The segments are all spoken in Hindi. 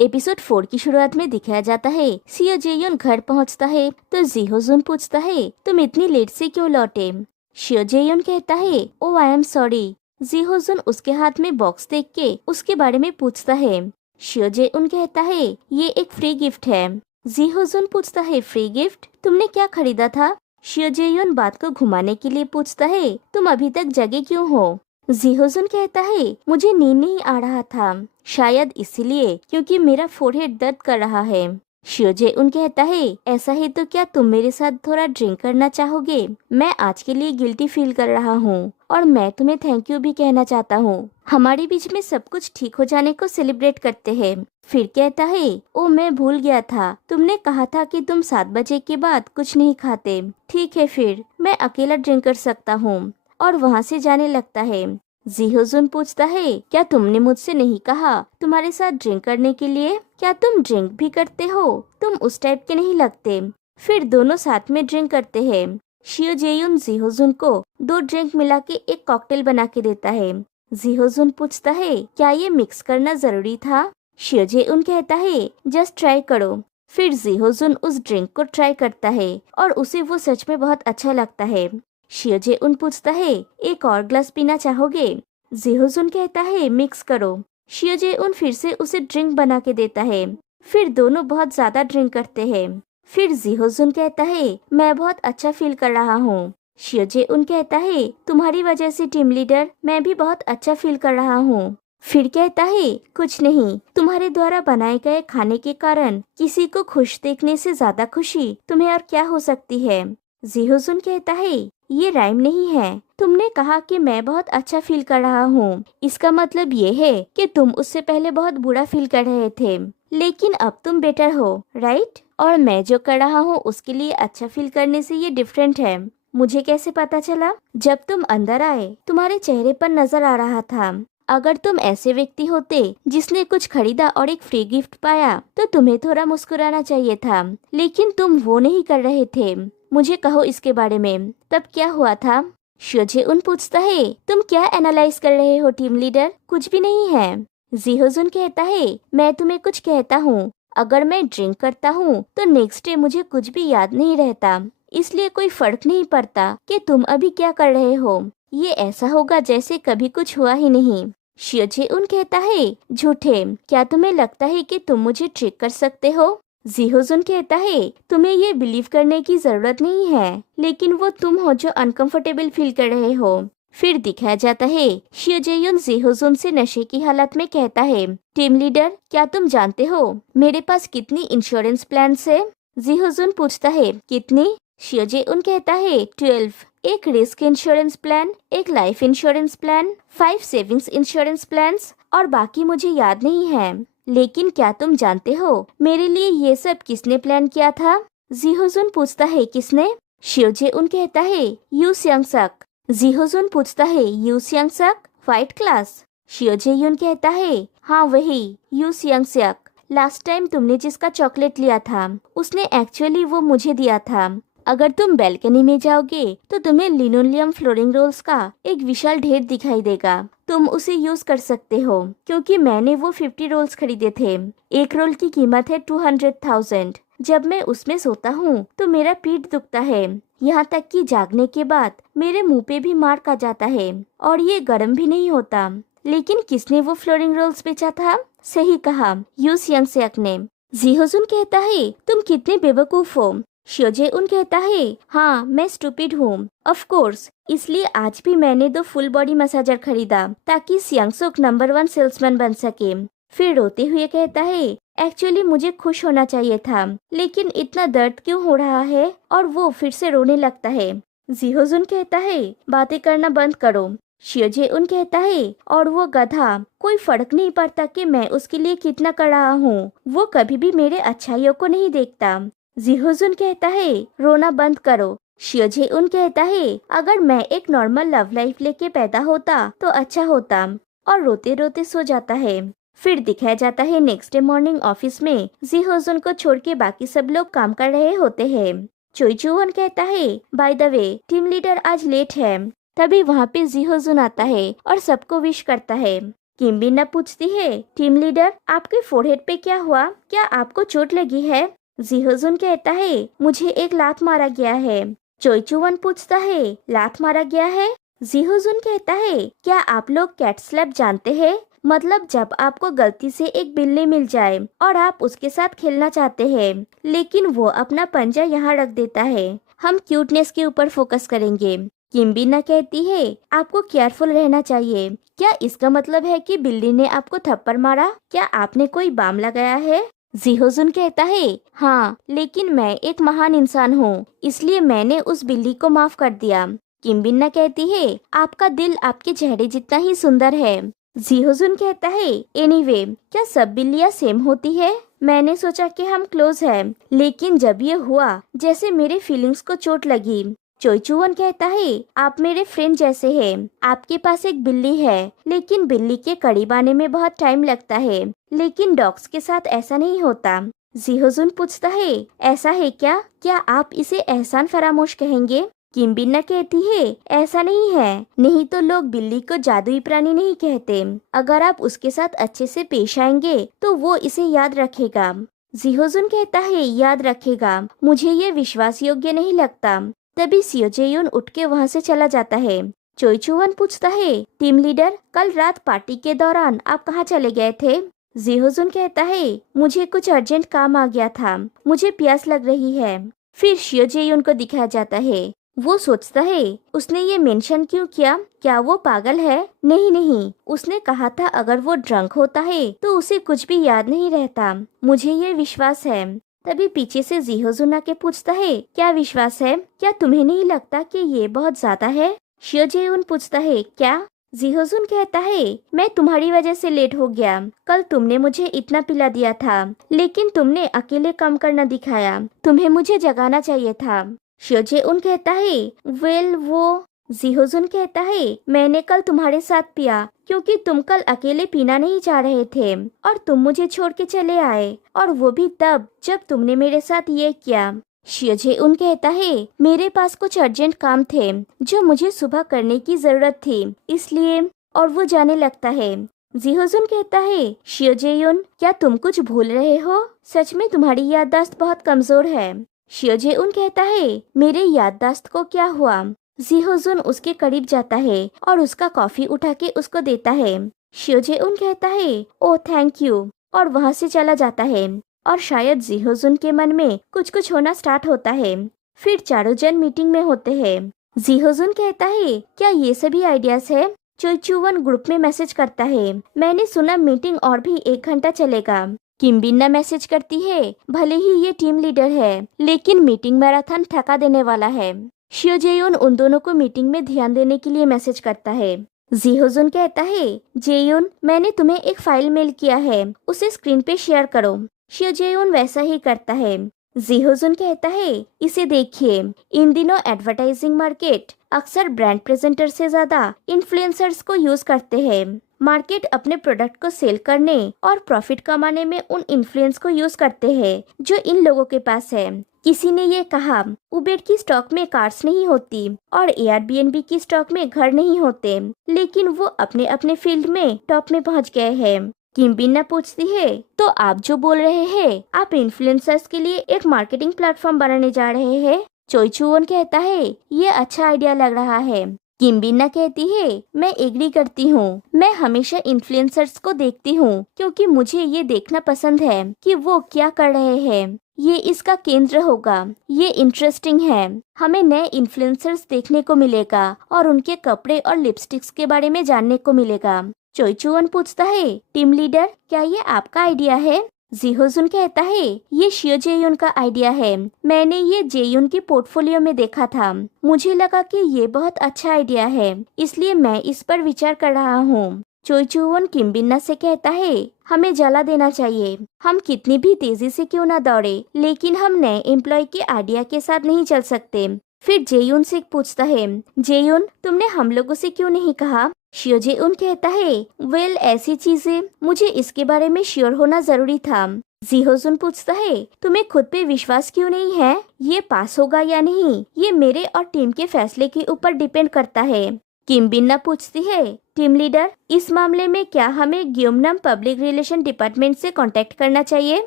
एपिसोड 4 की शुरुआत में दिखाया जाता है सियो जेयोन घर पहुंचता है तो जीहोजुन पूछता है तुम इतनी लेट से क्यों लौटे। शियो जेयोन कहता है ओ आई एम सॉरी। जीहोजुन उसके हाथ में बॉक्स देख के उसके बारे में पूछता है। शियो जेयोन कहता है ये एक फ्री गिफ्ट है। जीहोजुन पूछता है फ्री गिफ्ट, तुमने क्या खरीदा था? शियो जेयोन बात को घुमाने के लिए पूछता है तुम अभी तक जगे क्यों हो? जीहोजुन कहता है मुझे नींद नहीं आ रहा था, शायद इसीलिए क्योंकि मेरा फोरहेड दर्द कर रहा है। शियो जेउन कहता है ऐसा है तो क्या तुम मेरे साथ थोड़ा ड्रिंक करना चाहोगे? मैं आज के लिए गिल्टी फील कर रहा हूँ और मैं तुम्हें थैंक यू भी कहना चाहता हूँ। हमारे बीच में सब कुछ ठीक हो जाने को सेलिब्रेट करते हैं। फिर कहता है ओ मैं भूल गया था, तुमने कहा था कि तुम 7 बजे के बाद कुछ नहीं खाते। ठीक है फिर मैं अकेला ड्रिंक कर सकता हूँ, और वहाँ से जाने लगता है। जीहोजुन पूछता है क्या तुमने मुझसे नहीं कहा तुम्हारे साथ ड्रिंक करने के लिए? क्या तुम ड्रिंक भी करते हो? तुम उस टाइप के नहीं लगते। फिर दोनों साथ में ड्रिंक करते हैं। शियो जेयुन जीहोजुन को 2 ड्रिंक मिला के एक कॉकटेल बना के देता है। जीहोजुन पूछता है क्या ये मिक्स करना जरूरी था? शियो जेयुन कहता है जस्ट ट्राई करो। फिर जीहोजुन उस ड्रिंक को ट्राई करता है और उसे वो सच में बहुत अच्छा लगता है। शियो जेउन पूछता है एक और ग्लास पीना चाहोगे? जीहोजुन कहता है मिक्स करो। शियो जेउन फिर से उसे ड्रिंक बना के देता है। फिर दोनों बहुत ज्यादा ड्रिंक करते हैं। फिर जीहोजुन कहता है मैं बहुत अच्छा फील कर रहा हूँ। शियो जेउन कहता है तुम्हारी वजह से टीम लीडर मैं भी बहुत अच्छा फील कर रहा हूँ। फिर कहता है कुछ नहीं, तुम्हारे द्वारा बनाए गए खाने के कारण किसी को खुश देखने से ज्यादा खुशी तुम्हें और क्या हो सकती है? जीहोजुन कहता है ये राइम नहीं है, तुमने कहा कि मैं बहुत अच्छा फील कर रहा हूँ, इसका मतलब ये है कि तुम उससे पहले बहुत बुरा फील कर रहे थे, लेकिन अब तुम बेटर हो, राइट? और मैं जो कर रहा हूँ उसके लिए अच्छा फील करने से ये डिफरेंट है। मुझे कैसे पता चला? जब तुम अंदर आए तुम्हारे चेहरे पर नजर आ रहा था। अगर तुम ऐसे व्यक्ति होते जिसने कुछ खरीदा और एक फ्री गिफ्ट पाया तो तुम्हें थोड़ा मुस्कुराना चाहिए था, लेकिन तुम वो नहीं कर रहे थे। मुझे कहो इसके बारे में, तब क्या हुआ था? शियो जेउन पूछता है तुम क्या एनालाइज कर रहे हो टीम लीडर? कुछ भी नहीं है। जीहोजुन कहता है मैं तुम्हें कुछ कहता हूँ, अगर मैं ड्रिंक करता हूँ तो नेक्स्ट डे मुझे कुछ भी याद नहीं रहता, इसलिए कोई फर्क नहीं पड़ता कि तुम अभी क्या कर रहे हो। ये ऐसा होगा जैसे कभी कुछ हुआ ही नहीं। शियो जेउन कहता है झूठे, क्या तुम्हें लगता है कि तुम मुझे ट्रिक कर सकते हो? जीहोजुन कहता है तुम्हें ये बिलीव करने की जरूरत नहीं है, लेकिन वो तुम हो जो अनकंफर्टेबल फील कर रहे हो। फिर दिखाया जाता है शियो जेयुन जीहोजुन से नशे की हालत में कहता है टीम लीडर क्या तुम जानते हो मेरे पास कितनी इंश्योरेंस प्लान है? जीहोजुन पूछता है कितनी? शियो जेयुन कहता है 12। एक रिस्क इंश्योरेंस प्लान, एक life insurance plan, 5 savings insurance plan और बाकी मुझे याद नहीं है। लेकिन क्या तुम जानते हो मेरे लिए ये सब किसने प्लान किया था? जीहोजुन पूछता है किसने? शियो जेउन कहता है यू सियांग सक। जीहोजुन पूछता है यू सियांग सक फाइट क्लास? शियो जेयुन कहता है हाँ वही यू सियांग सक। लास्ट टाइम तुमने जिसका चॉकलेट लिया था उसने एक्चुअली वो मुझे दिया था। अगर तुम बैल्कनी में जाओगे तो तुम्हें लिनोलियम फ्लोरिंग रोल्स का एक विशाल ढेर दिखाई देगा, तुम उसे यूज कर सकते हो क्योंकि मैंने वो 50 रोल्स खरीदे थे। एक रोल की कीमत है 200,000। जब मैं उसमें सोता हूँ तो मेरा पीठ दुखता है, यहाँ तक कि जागने के बाद मेरे मुंह पे भी मार्क आ जाता है और ये गर्म भी नहीं होता। लेकिन किसने वो फ्लोरिंग रोल्स बेचा था? सही कहा, यू सियांग सक ने। जीहोजुन कहता है तुम कितने बेवकूफ हो। शियो जेउन कहता है हाँ मैं स्टूपिड हूँ, ऑफ कोर्स, इसलिए आज भी मैंने 2 फुल बॉडी मसाजर खरीदा ताकि सियांगसुक नंबर 1 सेल्समैन बन सके। फिर रोते हुए कहता है एक्चुअली मुझे खुश होना चाहिए था, लेकिन इतना दर्द क्यों हो रहा है? और वो फिर से रोने लगता है। जीहोजुन कहता है बातें करना बंद करो। शियो जेउन कहता है और वो गधा, कोई फर्क नहीं पड़ता कि मैं उसके लिए कितना कर रहा हूँ, वो कभी भी मेरे अच्छाइयों को नहीं देखता। जीहोजुन कहता है रोना बंद करो। शियो जेउन कहता है अगर मैं एक नॉर्मल लव लाइफ लेके पैदा होता तो अच्छा होता, और रोते रोते सो जाता है। फिर दिखाया जाता है नेक्स्ट डे मॉर्निंग ऑफिस में जीहोजुन को छोड़ के बाकी सब लोग काम कर रहे होते हैं। चोई चूवन कहता है by the way team leader आज लेट है। तभी वहाँ पे जीहोजुन आता है और सबको विश करता है। किम बिन्ना पूछती है, टीम लीडर आपके फोरहेड पे क्या हुआ, क्या आपको चोट लगी है? जी हुजून कहता है, मुझे एक लात मारा गया है। चोई चुवन पूछता है, लात मारा गया है? जी हुजून कहता है, क्या आप लोग कैट स्लैप जानते हैं? मतलब जब आपको गलती से एक बिल्ली मिल जाए और आप उसके साथ खेलना चाहते हैं, लेकिन वो अपना पंजा यहाँ रख देता है। हम क्यूटनेस के ऊपर फोकस करेंगे। किम बिन्ना कहती है, आपको केयरफुल रहना चाहिए। क्या इसका मतलब है कि बिल्ली ने आपको थप्पड़ मारा? क्या आपने कोई बाम लगाया है? जी हुजून कहता है, हाँ, लेकिन मैं एक महान इंसान हूँ, इसलिए मैंने उस बिल्ली को माफ कर दिया। किम बिन्ना कहती है, आपका दिल आपके चेहरे जितना ही सुंदर है। जी हुजून कहता है, एनीवे, क्या सब बिल्लियाँ सेम होती है? मैंने सोचा कि हम क्लोज हैं, लेकिन जब ये हुआ जैसे मेरे फीलिंग्स को चोट लगी। चोई चुवन कहता है, आप मेरे फ्रेंड जैसे हैं। आपके पास एक बिल्ली है, लेकिन बिल्ली के करीब आने में बहुत टाइम लगता है, लेकिन डॉग्स के साथ ऐसा नहीं होता। जी हुजून पूछता है, ऐसा है क्या? क्या आप इसे एहसान फरामोश कहेंगे? किम बिन्ना कहती है, ऐसा नहीं है, नहीं तो लोग बिल्ली को जादुई प्राणी नहीं कहते। अगर आप उसके साथ अच्छे से पेश आएंगे तो वो इसे याद रखेगा। जी हुजून कहता है, याद रखेगा? मुझे ये विश्वास योग्य नहीं लगता। तभी सियो जेयुन उठ के वहाँ से चला जाता है। चोई चुवन पूछता है, टीम लीडर, कल रात पार्टी के दौरान आप कहाँ चले गए थे? जी हुजून कहता है, मुझे कुछ अर्जेंट काम आ गया था, मुझे प्यास लग रही है। फिर सियो जेयुन को दिखाया जाता है। वो सोचता है, उसने ये मेंशन क्यों किया? क्या वो पागल है? नहीं नहीं, उसने कहा था अगर वो ड्रंक होता है तो उसे कुछ भी याद नहीं रहता। मुझे ये विश्वास है। तभी पीछे से जी हुजून आके पूछता है, क्या विश्वास है? क्या तुम्हें नहीं लगता कि ये बहुत ज्यादा है? शियो जेयुन पूछता है, क्या? जी हुजून कहता है, मैं तुम्हारी वजह से लेट हो गया। कल तुमने मुझे इतना पिला दिया था, लेकिन तुमने अकेले काम करना दिखाया। तुम्हें मुझे जगाना चाहिए था। शियो जेयुन कहता है, वेल वो। जी हुजून कहता है, मैंने कल तुम्हारे साथ पिया क्योंकि तुम कल अकेले पीना नहीं चाह रहे थे और तुम मुझे छोड़ के चले आए, और वो भी तब जब तुमने मेरे साथ ये किया। शियो जेयुन कहता है, मेरे पास कुछ अर्जेंट काम थे जो मुझे सुबह करने की जरूरत थी, इसलिए। और वो जाने लगता है। जी हुजून कहता है, शियो जेयुन, क्या तुम कुछ भूल रहे हो? सच में तुम्हारी याददाश्त बहुत कमजोर है। शियो जेयुन कहता है, मेरे याददाश्त को क्या हुआ? जी हुजून उसके करीब जाता है और उसका कॉफी उठा के उसको देता है। शियो जेयुन कहता है, ओह थैंक यू, और वहाँ से चला जाता है। और शायद जी हुजून के मन में कुछ कुछ होना स्टार्ट होता है। फिर चारों जन मीटिंग में होते हैं। जी हुजून कहता है, क्या ये सभी आइडियाज है? चोई चुवन ग्रुप में मैसेज करता है, मैंने सुना मीटिंग और भी 1 घंटा चलेगा। किम बिन्ना मैसेज करती है, भले ही ये टीम लीडर है, लेकिन मीटिंग मैराथन थका देने वाला है। शियो जेयुन उन दोनों को मीटिंग में ध्यान देने के लिए मैसेज करता है। जी हुजून कहता है, जेयुन, मैंने तुम्हें एक फाइल मेल किया है, उसे स्क्रीन पे शेयर करो। शियो जेयुन वैसा ही करता है। जी हुजून कहता है, इसे देखिए, इन दिनों एडवर्टाइजिंग मार्केट अक्सर ब्रांड प्रेजेंटर से ज्यादा इन्फ्लुएंसर्स को यूज करते हैं। मार्केट अपने प्रोडक्ट को सेल करने और प्रॉफिट कमाने में उन इन्फ्लुएंस को यूज करते हैं जो इन लोगों के पास है। किसी ने ये कहा, उबेर की स्टॉक में कार्स नहीं होती और एयरबीएनबी की स्टॉक में घर नहीं होते, लेकिन वो अपने अपने फील्ड में टॉप में पहुंच गए हैं। किम बिन्ना पूछती है, तो आप जो बोल रहे हैं, आप इन्फ्लुएंसर्स के लिए एक मार्केटिंग प्लेटफॉर्म बनाने जा रहे हैं? चोई चुवन कहता है, ये अच्छा आइडिया लग रहा है। किम बिन्ना कहती है, मैं एग्री करती हूँ। मैं हमेशा इन्फ्लुएंसर्स को देखती हूँ क्योंकि मुझे ये देखना पसंद है कि वो क्या कर रहे हैं। ये इसका केंद्र होगा। ये इंटरेस्टिंग है। हमें नए इन्फ्लुएंसर्स देखने को मिलेगा और उनके कपड़े और लिपस्टिक्स के बारे में जानने को मिलेगा। चोई चुवन पूछता है, टीम लीडर, क्या ये आपका आइडिया है? जी हुजून कहता है, ये शियो जेयुन का आइडिया है। मैंने ये जेयुन की पोर्टफोलियो में देखा था। मुझे लगा कि ये बहुत अच्छा आइडिया है, इसलिए मैं इस पर विचार कर रहा हूँ। चोई चुवन किम बिन्ना से कहता है, हमें जला देना चाहिए। हम कितनी भी तेजी से क्यों ना दौड़े, लेकिन हम नए एम्प्लॉय के आइडिया के साथ नहीं चल सकते। फिर जेयुन से पूछता है, जेयुन, तुमने हम लोगों से क्यों नहीं कहा? शियो जेयुन कहता है, वेल, ऐसी चीजें, मुझे इसके बारे में श्योर होना जरूरी था। जी हुजून पूछता है, तुम्हें खुद पे विश्वास क्यों नहीं है? ये पास होगा या नहीं, ये मेरे और टीम के फैसले के ऊपर डिपेंड करता है। किम बिन्ना पूछती है, टीम लीडर, इस मामले में क्या हमें ग्योमनम पब्लिक रिलेशन डिपार्टमेंट से कांटेक्ट करना चाहिए?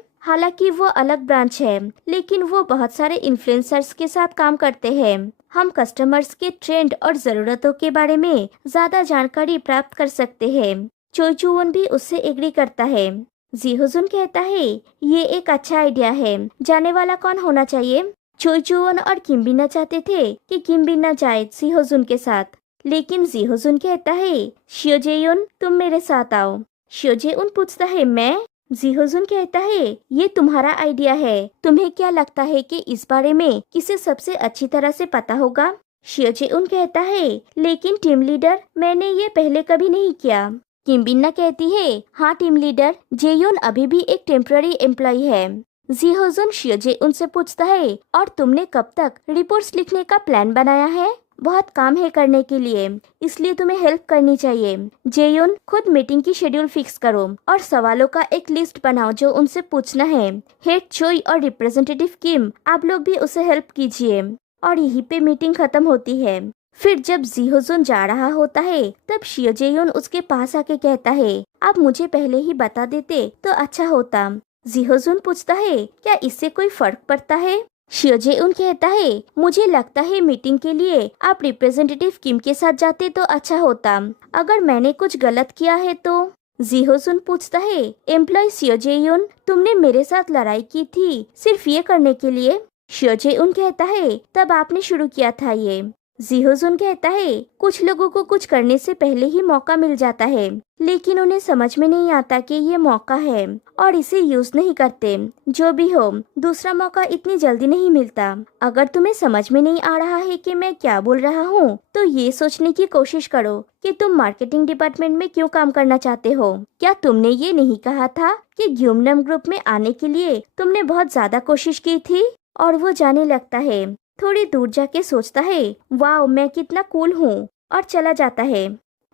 हालांकि वो अलग ब्रांच है, लेकिन वो बहुत सारे इन्फ्लुएंसर्स के साथ काम करते हैं। हम कस्टमर्स के ट्रेंड और जरूरतों के बारे में ज्यादा जानकारी प्राप्त कर सकते हैं। चोई चुवोन भी उससे एग्री करता है। जी हुजुन कहता है, ये एक अच्छा आइडिया है। जाने वाला कौन होना चाहिए? चोई चुवोन और किम बिन्ना चाहते थे कि किम बिन्ना जाए जी हुजुन के साथ, लेकिन जी हुजुन कहता है, शियो जेयुन तुम मेरे साथ आओ। शियो जेयुन पूछता है, मैं? जी हुजुन कहता है, ये तुम्हारा आइडिया है। तुम्हें क्या लगता है कि इस बारे में किसे सबसे अच्छी तरह से पता होगा? शियो जेयुन कहता है, लेकिन टीम लीडर, मैंने ये पहले कभी नहीं किया। किम बिन्ना कहती है, हाँ टीम लीडर, जेयुन अभी भी एक टेम्पररी एम्प्लॉय है। जी हुजुन शियो जेयुन से पूछता है, और तुमने कब तक रिपोर्ट्स लिखने का प्लान बनाया है? बहुत काम है करने के लिए, इसलिए तुम्हें हेल्प करनी चाहिए। जेयुन, खुद मीटिंग की शेड्यूल फिक्स करो और सवालों का एक लिस्ट बनाओ जो उनसे पूछना है। हेड चोई और रिप्रेजेंटेटिव किम, आप लोग भी उसे हेल्प कीजिए। और यहीं पे मीटिंग खत्म होती है। फिर जब जी हुजुन जा रहा होता है, तब शियो जेयुन उसके पास आके कहता है, आप मुझे पहले ही बता देते तो अच्छा होता। जी हुजुन पूछता है, क्या इससे कोई फर्क पड़ता है? शियो जेयुन कहता है, मुझे लगता है मीटिंग के लिए आप रिप्रेजेंटेटिव किम के साथ जाते तो अच्छा होता। अगर मैंने कुछ गलत किया है तो? जी हुजुन पूछता है, एम्प्लॉय शियो जेयुन, तुमने मेरे साथ लड़ाई की थी सिर्फ ये करने के लिए? शियो जेयुन कहता है, तब आपने शुरू किया था ये। जी हुजुन कहता है, कुछ लोगों को कुछ करने से पहले ही मौका मिल जाता है, लेकिन उन्हें समझ में नहीं आता कि ये मौका है और इसे यूज नहीं करते। जो भी हो, दूसरा मौका इतनी जल्दी नहीं मिलता। अगर तुम्हें समझ में नहीं आ रहा है कि मैं क्या बोल रहा हूँ, तो ये सोचने की कोशिश करो कि तुम मार्केटिंग डिपार्टमेंट में क्यों काम करना चाहते हो। क्या तुमने ये नहीं कहा था कि ग्योमनम ग्रुप में आने के लिए तुमने बहुत ज्यादा कोशिश की थी? और वो जाने लगता है। थोड़ी दूर जाके सोचता है, वाह मैं कितना कूल हूँ, और चला जाता है।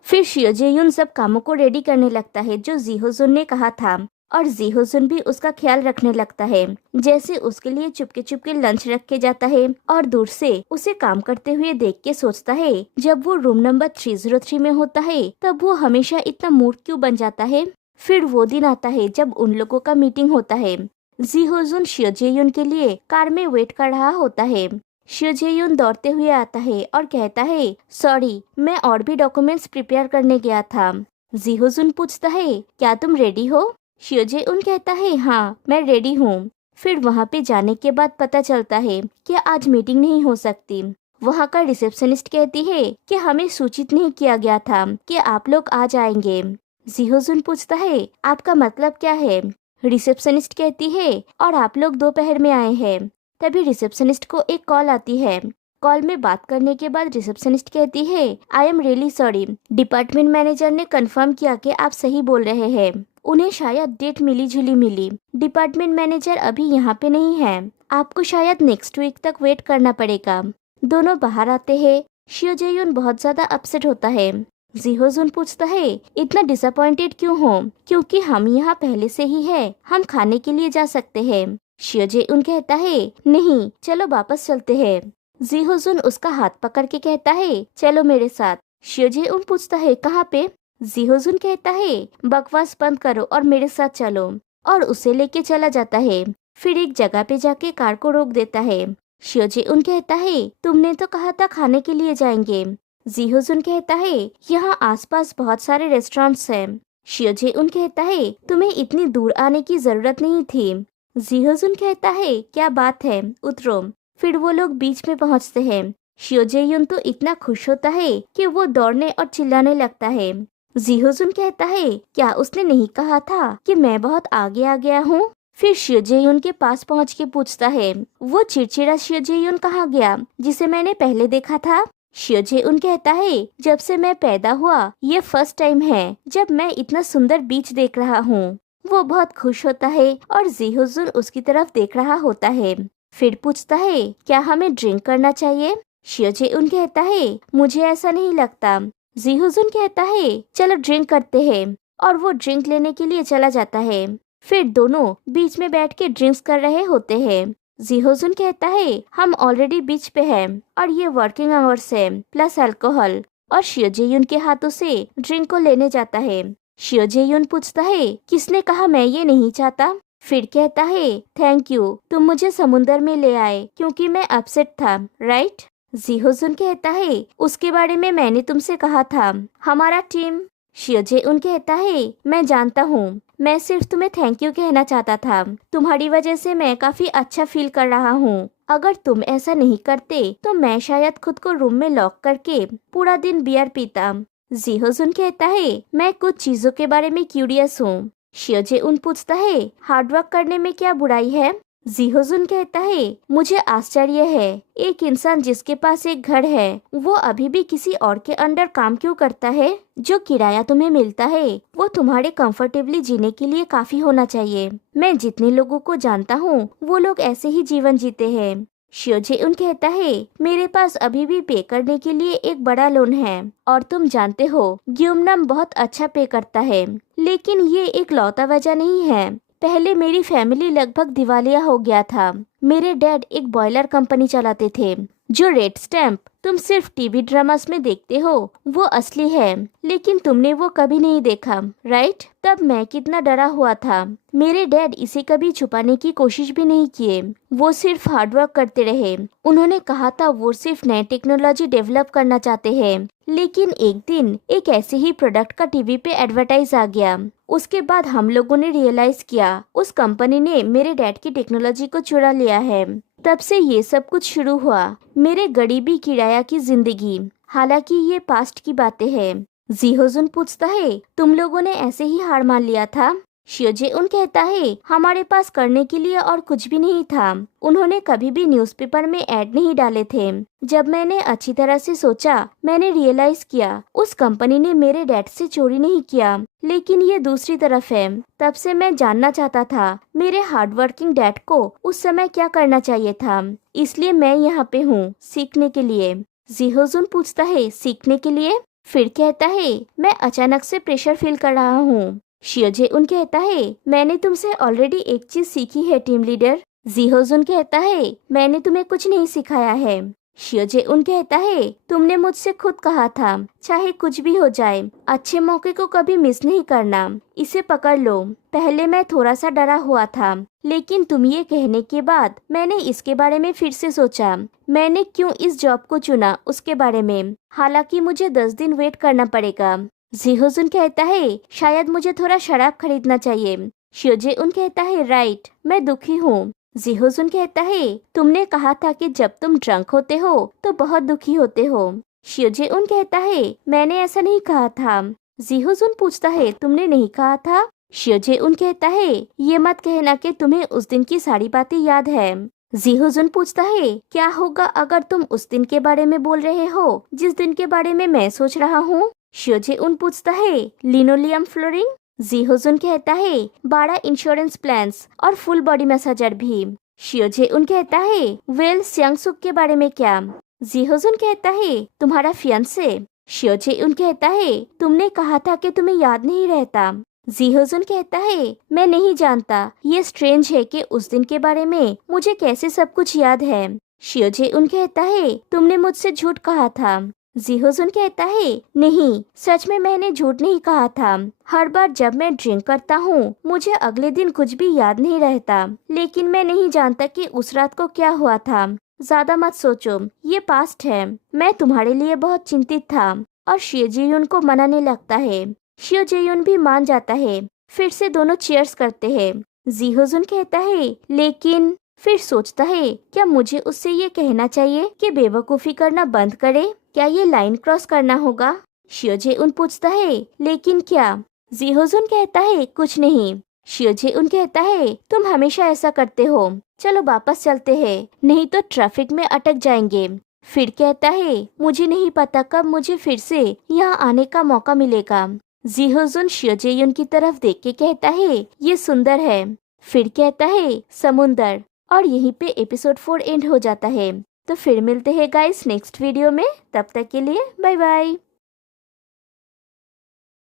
फिर शियो जेयुन सब कामों को रेडी करने लगता है जो जी हुजुन ने कहा था, और जी हुजुन भी उसका ख्याल रखने लगता है। जैसे उसके लिए चुपके चुपके लंच रख के जाता है और दूर से उसे काम करते हुए देख के सोचता है, जब वो रूम नंबर 303 में होता है तब वो हमेशा इतना मूड क्यों बन जाता है। फिर वो दिन आता है जब उन लोगों का मीटिंग होता है। जी हुजुन शियो जेयुन के लिए कार में वेट कर रहा होता है। शियो जेयुन दौड़ते हुए आता है और कहता है, सॉरी, मैं और भी डॉक्यूमेंट्स प्रिपेयर करने गया था। जी हुजुन पूछता है, क्या तुम रेडी हो? शियो जेयुन कहता है, हाँ मैं रेडी हूँ। फिर वहाँ पे जाने के बाद पता चलता है कि आज मीटिंग नहीं हो सकती। वहाँ का रिसेप्शनिस्ट कहती है कि हमें सूचित नहीं किया गया था कि आप लोग आ जाएंगे। जी हुजुन पूछता है, आपका मतलब क्या है? रिसेप्शनिस्ट कहती है, और आप लोग दोपहर में आए हैं। तभी रिसेप्शनिस्ट को एक कॉल आती है। कॉल में बात करने के बाद रिसेप्शनिस्ट कहती है, I am really sorry, department manager ने कंफर्म किया कि आप सही बोल रहे हैं। उन्हें शायद डेट मिली जुली मिली। डिपार्टमेंट मैनेजर अभी यहाँ पे नहीं है, आपको शायद नेक्स्ट वीक तक वेट करना पड़ेगा। दोनों बाहर आते हैं। शियो जेयुन बहुत ज्यादा अपसेट होता है। जी हुजुन पूछता है, इतना डिसअपॉइंटेड क्यों हो? क्योंकि हम यहाँ पहले से ही है, हम खाने के लिए जा सकते हैं। शियो जेयुन कहता है, नहीं चलो वापस चलते हैं। जी हुजुन उसका हाथ पकड़ के कहता है, चलो मेरे साथ। शियो जेयुन पूछता है, कहाँ पे? जी हुजुन कहता है, बकवास बंद करो और मेरे साथ चलो, और उसे लेके चला जाता है। फिर एक जगह पे जाके कार को रोक देता है। शियो जेयुन कहता है, तुमने तो कहा था खाने के लिए जाएंगे। जी हुजुन कहता है, यहाँ आसपास बहुत सारे रेस्टोरेंट्स हैं। शियो जेयुन कहता है, तुम्हें इतनी दूर आने की जरूरत नहीं थी। जी हुजुन कहता है, क्या बात है, उतरो। फिर वो लोग बीच में पहुंचते हैं। शियो जेयुन तो इतना खुश होता है कि वो दौड़ने और चिल्लाने लगता है। जी हुजुन कहता है, क्या उसने नहीं कहा था कि मैं बहुत आगे आ गया हूँ? फिर शियो जेयुन के पास पहुँच के पूछता है, वो चिड़चिड़ा शियो जेयुन कहाँ गया जिसे मैंने पहले देखा था? शियो जेयुन कहता है, जब से मैं पैदा हुआ ये फर्स्ट टाइम है जब मैं इतना सुंदर बीच देख रहा हूँ। वो बहुत खुश होता है और जी हुजुन उसकी तरफ देख रहा होता है। फिर पूछता है, क्या हमें ड्रिंक करना चाहिए? शियो जेयुन कहता है, मुझे ऐसा नहीं लगता। जी हुजुन कहता है, चलो ड्रिंक करते हैं, और वो ड्रिंक लेने के लिए चला जाता है। फिर दोनों बीच में बैठ के ड्रिंक्स कर रहे होते हैं। जी हुजुन कहता है, हम ऑलरेडी बीच पे हैं और ये वर्किंग आवर्स है प्लस अल्कोहल, और शियो जे-यून के हाथों से ड्रिंक को लेने जाता है। शियो जे-यून पूछता है, किसने कहा मैं ये नहीं चाहता? फिर कहता है, थैंक यू, तुम मुझे समुंदर में ले आए क्योंकि मैं अपसेट था, राइट? जी हो-जुन कहता है, उसके बारे में मैंने तुमसे कहा था। हमारा टीम। शियो जे-यून कहता है, मैं जानता हूँ, मैं सिर्फ तुम्हें थैंक यू कहना चाहता था। तुम्हारी वजह से मैं काफी अच्छा फील कर रहा हूँ। अगर तुम ऐसा नहीं करते तो मैं शायद खुद को रूम में लॉक करके पूरा दिन बियर पीता। जी हो-जुन कहता है, मैं कुछ चीजों के बारे में क्यूरियस हूँ। शियो जे-यून पूछता है, हार्डवर्क करने में क्या बुराई है? जी हो-जुन कहता है, मुझे आश्चर्य है, एक इंसान जिसके पास एक घर है वो अभी भी किसी और के अंडर काम क्यों करता है? जो किराया तुम्हें मिलता है वो तुम्हारे कंफर्टेबली जीने के लिए काफी होना चाहिए। मैं जितने लोगों को जानता हूँ वो लोग ऐसे ही जीवन जीते हैं। शियो जे-यून कहता है, मेरे पास अभी भी पे करने के लिए एक बड़ा लोन है और तुम जानते हो ग्युमनम बहुत अच्छा पे करता है, लेकिन ये एक लौता वजह नहीं है। पहले मेरी फैमिली लगभग दिवालिया हो गया था। मेरे डैड एक बॉयलर कंपनी चलाते थे। जो रेड स्टैम्प तुम सिर्फ टीवी ड्रामास में देखते हो वो असली है, लेकिन तुमने वो कभी नहीं देखा, राइट? तब मैं कितना डरा हुआ था। मेरे डैड इसे कभी छुपाने की कोशिश भी नहीं किए, वो सिर्फ हार्डवर्क करते रहे। उन्होंने कहा था वो सिर्फ नई टेक्नोलॉजी डेवलप करना चाहते हैं, लेकिन एक दिन एक ऐसे ही प्रोडक्ट का टीवी पे एडवर्टाइज आ गया। उसके बाद हम लोगों ने रियलाइज किया उस कंपनी ने मेरे डैड की टेक्नोलॉजी को चुरा लिया है। तब से ये सब कुछ शुरू हुआ, मेरे गरीबी किराया की जिंदगी। हालांकि ये पास्ट की बातें हैं। जी हो-जुन पूछता है, तुम लोगों ने ऐसे ही हार मान लिया था? शियो जे-यून कहता है, हमारे पास करने के लिए और कुछ भी नहीं था। उन्होंने कभी भी न्यूज़पेपर में ऐड नहीं डाले थे। जब मैंने अच्छी तरह से सोचा, मैंने रियलाइज किया उस कंपनी ने मेरे डैड से चोरी नहीं किया, लेकिन ये दूसरी तरफ है। तब से मैं जानना चाहता था मेरे हार्डवर्किंग डैड को उस समय क्या करना चाहिए था, इसलिए मैं यहाँ पे हूँ सीखने के लिए। जी हो-जुन पूछता है, सीखने के लिए? फिर कहता है, मैं अचानक से प्रेशर फील कर रहा हूँ। शियो जे-यून कहता है, मैंने तुमसे ऑलरेडी एक चीज सीखी है टीम लीडर। जी हो-जुन कहता है, मैंने तुम्हें कुछ नहीं सिखाया है। शियो जे-यून कहता है, तुमने मुझसे खुद कहा था चाहे कुछ भी हो जाए अच्छे मौके को कभी मिस नहीं करना। इसे पकड़ लो। पहले मैं थोड़ा सा डरा हुआ था, लेकिन तुम ये कहने के बाद मैंने इसके बारे में फिर से सोचा। मैंने क्यों इस जॉब को चुना उसके बारे में, हालांकि मुझे 10 दिन वेट करना पड़ेगा। जी हो-जुन कहता है, शायद मुझे थोड़ा शराब खरीदना चाहिए। शियो जे-यून कहता है, राइट, मैं दुखी हूँ। जी हो-जुन कहता है, तुमने कहा था कि जब तुम ड्रंक होते हो तो बहुत दुखी होते हो। शियो जे-यून कहता है, मैंने ऐसा नहीं कहा था। जी हो-जुन पूछता है, तुमने नहीं कहा था? शियो जे-यून कहता है, ये मत कहना कि तुम्हें उस दिन की सारी बातें याद है। जी हो-जुन पूछता है, क्या होगा अगर तुम उस दिन के बारे में बोल रहे हो जिस दिन के बारे में मैं सोच रहा हूँ? शियो जे-यून पूछता है, लिनोलियम फ्लोरिंग? जी हो-जुन कहता है, 12 इंश्योरेंस प्लान्स और फुल बॉडी मसाजर भी। शियो जे-यून कहता है, वेल स्यांग-सुक के बारे में क्या? जी हो-जुन कहता है, तुम्हारा फियांसे। शियो जे-यून कहता है, तुमने कहा था कि तुम्हें याद नहीं रहता। जी हो-जुन कहता है, मैं नहीं जानता, ये स्ट्रेंज है कि उस दिन के बारे में मुझे कैसे सब कुछ याद है। शियो जे-यून कहता है, तुमने मुझसे झूठ कहा था। जी हो-जुन कहता है, नहीं, सच में मैंने झूठ नहीं कहा था। हर बार जब मैं ड्रिंक करता हूँ मुझे अगले दिन कुछ भी याद नहीं रहता, लेकिन मैं नहीं जानता कि उस रात को क्या हुआ था। ज्यादा मत सोचो, ये पास्ट है। मैं तुम्हारे लिए बहुत चिंतित था। और शियो जे-यून को मनाने लगता है। शियो जे-यून भी मान जाता है। फिर से दोनों चीयर्स करते हैं। जी हो-जुन कहता है, लेकिन फिर सोचता है, क्या मुझे उससे ये कहना चाहिए कि बेवकूफी करना बंद करे? क्या ये लाइन क्रॉस करना होगा? शियो जे-यून पूछता है, लेकिन क्या? जी हो-जुन कहता है, कुछ नहीं। शियो जे-यून कहता है, तुम हमेशा ऐसा करते हो। चलो वापस चलते हैं, नहीं तो ट्रैफिक में अटक जाएंगे। फिर कहता है, मुझे नहीं पता कब मुझे फिर से यहाँ आने का मौका मिलेगा। जी हो-जुन शियो जे-यून की तरफ देख के कहता है, ये सुंदर है। फिर कहता है, समुंदर। और यहीं पे एपिसोड 4 एंड हो जाता है। तो फिर मिलते हैं गाइस नेक्स्ट वीडियो में। तब तक के लिए बाय बाय।